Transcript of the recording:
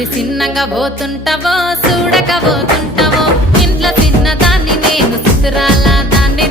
అది చిన్నగా పోతుంటావో చూడక పోతుంటావో ఇంట్లో చిన్న దాన్ని నేను సుతురాల దాన్ని